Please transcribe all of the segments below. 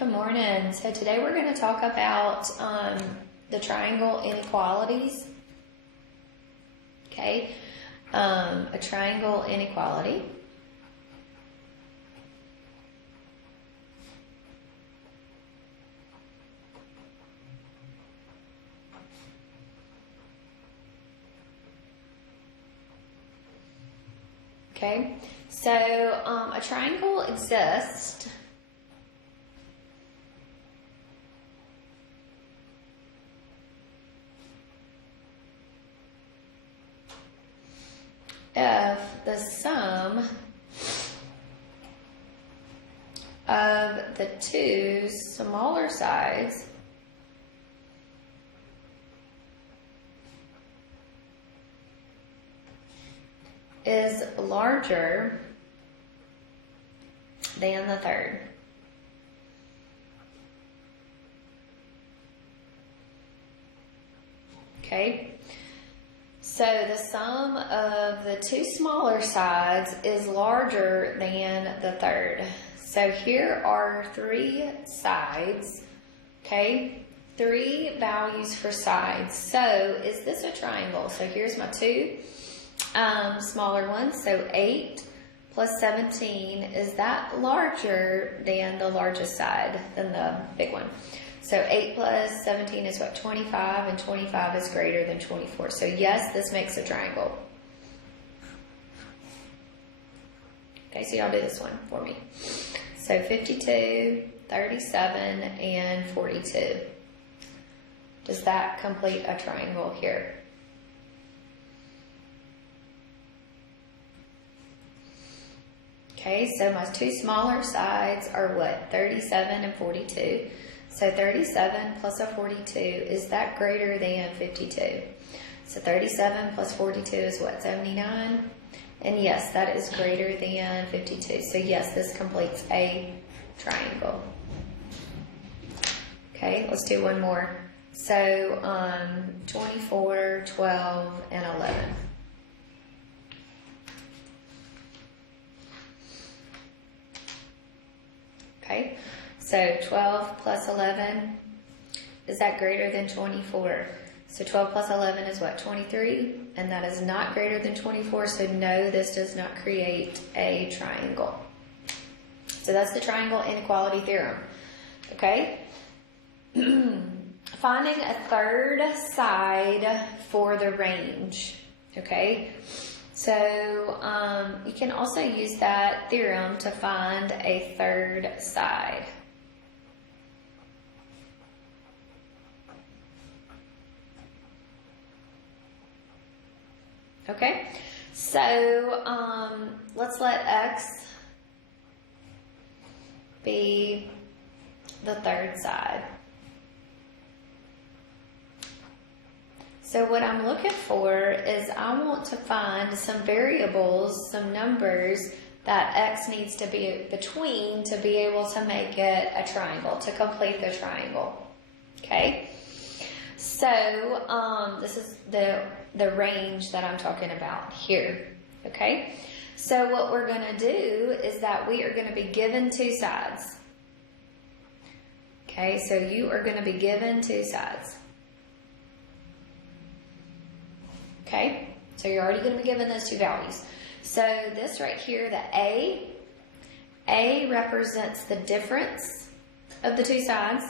Good morning. So today we're going to talk about the triangle inequalities. Okay, a triangle inequality. Okay, so a triangle exists if the sum of the two smaller sides is larger than the third. Okay, so the sum of the two smaller sides is larger than the third. So here are three sides, okay? Three values for sides. So is this a triangle? So here's my two smaller ones. So 8 plus 17, is that larger than the largest side, than the big one? So 8 plus 17 is what, 25, and 25 is greater than 24. So yes, this makes a triangle. Okay, so y'all do this one for me. So 52, 37, and 42. Does that complete a triangle here? Okay, so my two smaller sides are what? 37 and 42. So 37 plus a 42, is that greater than 52? So 37 plus 42 is what, 79? And yes, that is greater than 52. So yes, this completes a triangle. Okay, let's do one more. So 24, 12, and 11. Okay, so 12 plus 11, is that greater than 24? So 12 plus 11 is what, 23? And that is not greater than 24, so no, this does not create a triangle. So that's the triangle inequality theorem, okay? Finding a third side for the range, okay? So you can also use that theorem to find a third side. Okay, so let's let x be the third side. So what I'm looking for is I want to find some variables, some numbers that x needs to be between to be able to make it a triangle, to complete the triangle. Okay? So this is the range that I'm talking about here. Okay? So what we're going to do is that we are going to be given two sides. Okay? So you are going to be given two sides. Okay, so you're already going to be given those two values. So this right here, the A represents the difference of the two sides.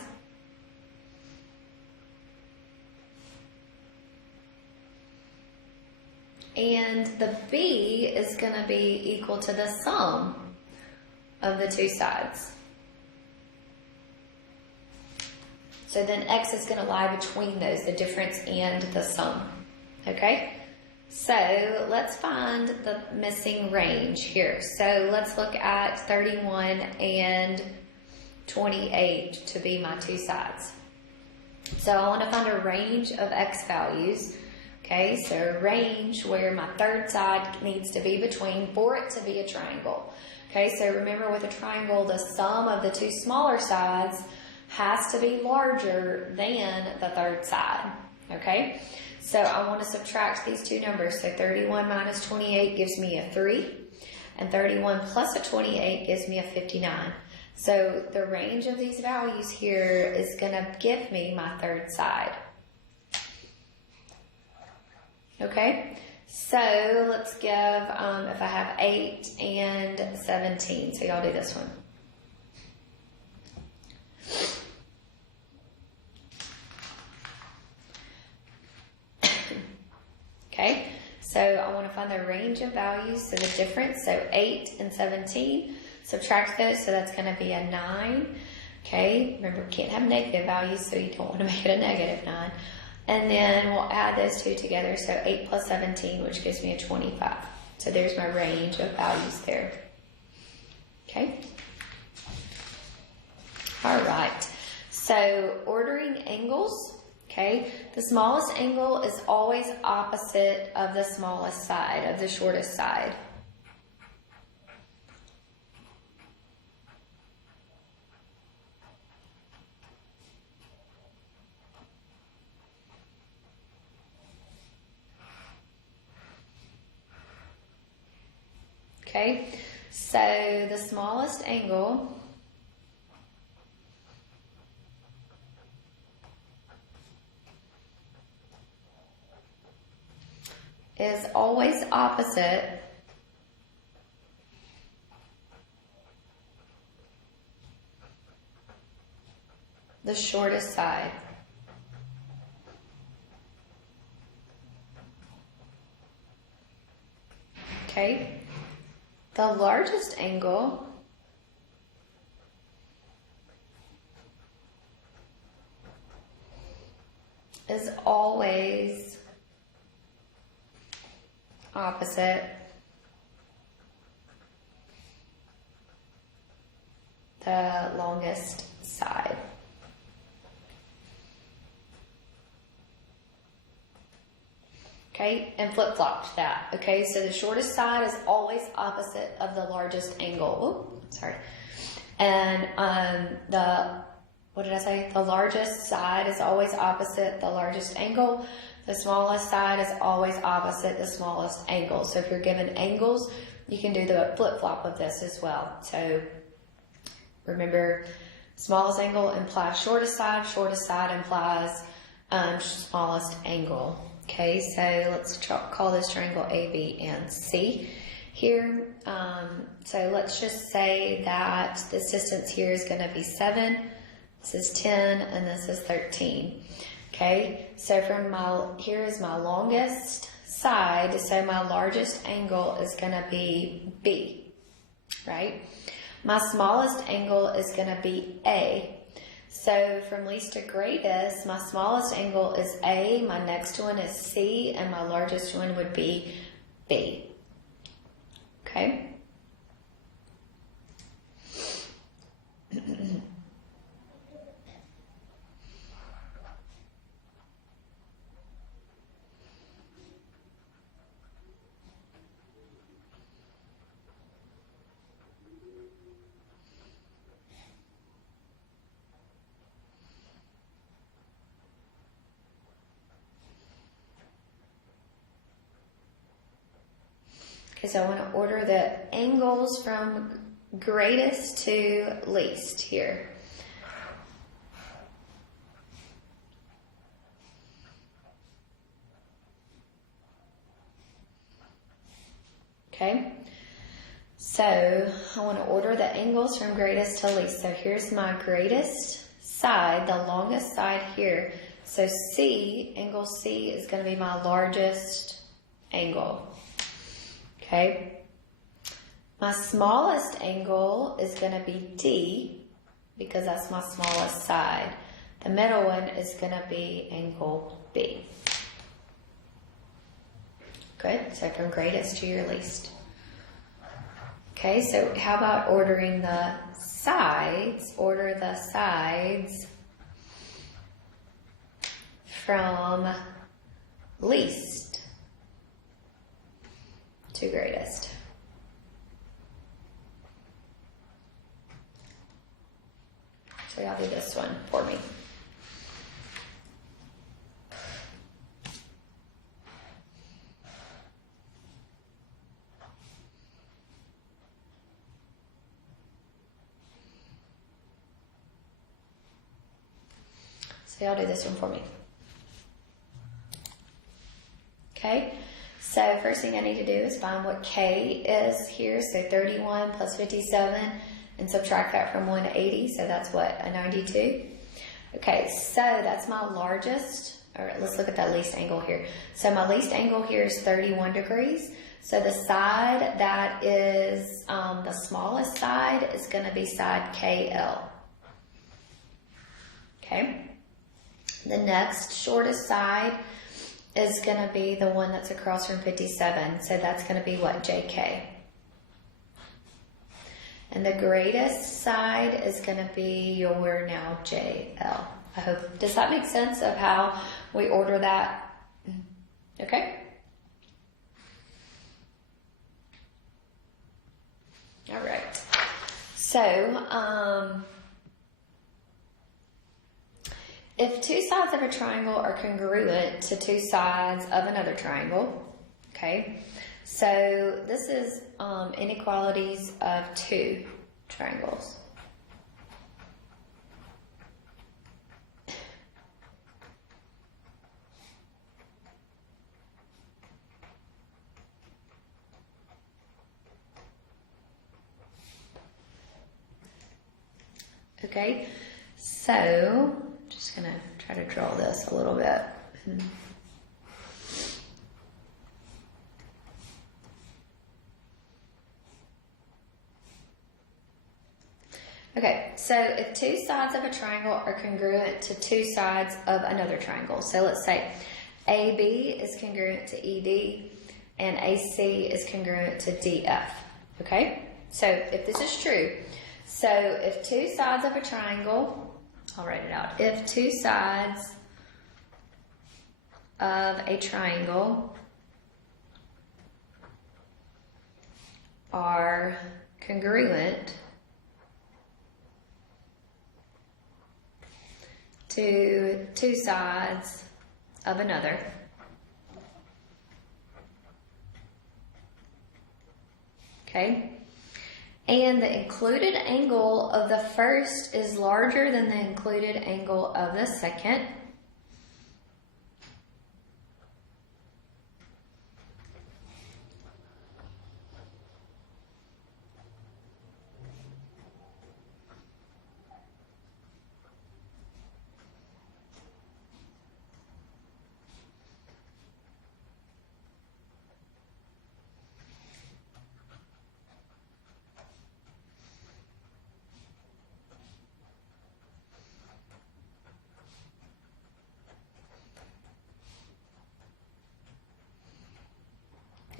And the B is going to be equal to the sum of the two sides. So then X is going to lie between those, the difference and the sum. Okay, so let's find the missing range here. So let's look at 31 and 28 to be my two sides. So I want to find a range of x values. Okay, so a range where my third side needs to be between for it to be a triangle. Okay, so remember with a triangle, the sum of the two smaller sides has to be larger than the third side. Okay, so I want to subtract these two numbers. So 31 minus 28 gives me a 3, and 31 plus a 28 gives me a 59. So the range of these values here is going to give me my third side. Okay, so let's give, if I have 8 and 17, so y'all do this one. Okay, so I want to find the range of values, so the difference, so 8 and 17, subtract those, so that's going to be a 9. Okay, remember we can't have negative values, so you don't want to make it a negative 9. And then we'll add those two together, so 8 plus 17, which gives me a 25. So there's my range of values there. Okay. All right. So ordering angles. Okay. The smallest angle is always opposite of the smallest side, of the shortest side. Okay, so the smallest angle is always opposite the shortest side. Okay. The largest angle is always opposite the longest side. Okay, and flip-flopped that. Okay, so the shortest side is always opposite of the largest angle. Oh, sorry. And what did I say? The largest side is always opposite the largest angle. The smallest side is always opposite the smallest angle. So if you're given angles, you can do the flip-flop of this as well. So remember, smallest angle implies shortest side implies smallest angle. Okay, so let's call this triangle A, B, and C here. So let's just say that this distance here is going to be 7, this is 10, and this is 13. Okay, so here is my longest side, so my largest angle is going to be B, right? My smallest angle is going to be A. So from least to greatest, my smallest angle is A, my next one is C, and my largest one would be B. Okay? Because I want to order the angles from greatest to least here. Okay, so I want to order the angles from greatest to least. So here's my greatest side, the longest side here. So C, angle C is going to be my largest angle. Okay, my smallest angle is going to be D because that's my smallest side. The middle one is going to be angle B. Good, so from greatest to your least. Okay, so how about ordering the sides? Order the sides from least to greatest. So y'all do this one for me. So y'all do this one for me. Okay, so first thing I need to do is find what K is here. So 31 plus 57 and subtract that from 180. So that's what, a 92. Okay, so that's my largest, or let's look at that least angle here. So my least angle here is 31 degrees. So the side that is the smallest side is going to be side KL. Okay. The next shortest side is going to be the one that's across from 57. So that's going to be what, JK. And the greatest side is going to be your now JL. I hope, does that make sense of how we order that? Okay. All right. So, if two sides of a triangle are congruent to two sides of another triangle, okay, so this is inequalities of two triangles. Okay, so just going to try to draw this a little bit. Okay, so if two sides of a triangle are congruent to two sides of another triangle, so let's say AB is congruent to ED and AC is congruent to DF. Okay, so if this is true, so if two sides of a triangle, I'll write it out. If two sides of a triangle are congruent to two sides of another, okay, and the included angle of the first is larger than the included angle of the second,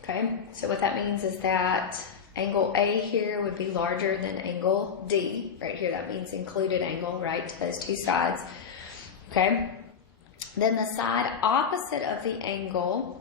okay, so what that means is that angle A here would be larger than angle D. Right here, that means included angle, right, to those two sides. Okay, then the side opposite of the angle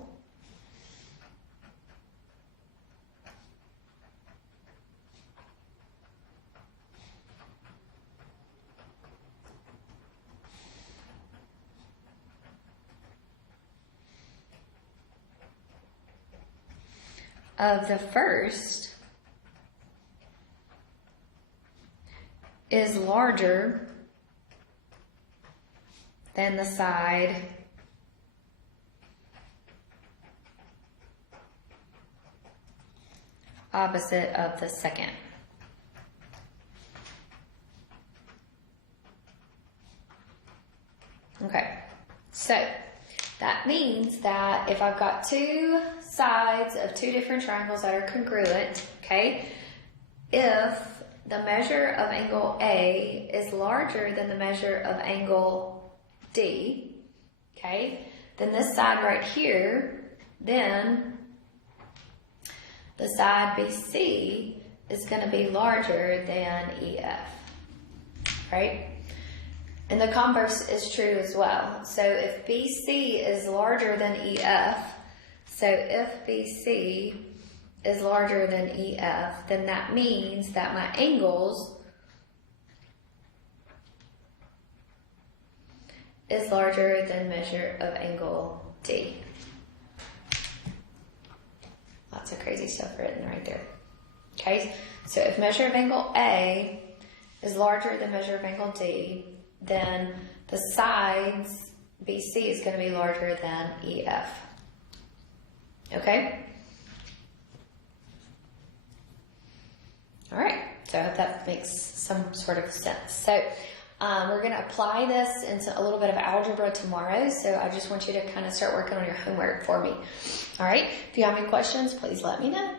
of the first is larger than the side opposite of the second. Okay, so that means that if I've got two sides of two different triangles that are congruent, okay, if the measure of angle A is larger than the measure of angle D, okay, then this side right here, then the side BC is going to be larger than EF, right? And the converse is true as well. So if BC is larger than EF, so if BC is larger than EF, then that means that my angles is larger than measure of angle D. Lots of crazy stuff written right there. Okay, so if measure of angle A is larger than measure of angle D, then the sides BC is going to be larger than EF. Okay? All right. So I hope that makes some sort of sense. So we're going to apply this into a little bit of algebra tomorrow. So I just want you to kind of start working on your homework for me. All right. If you have any questions, please let me know.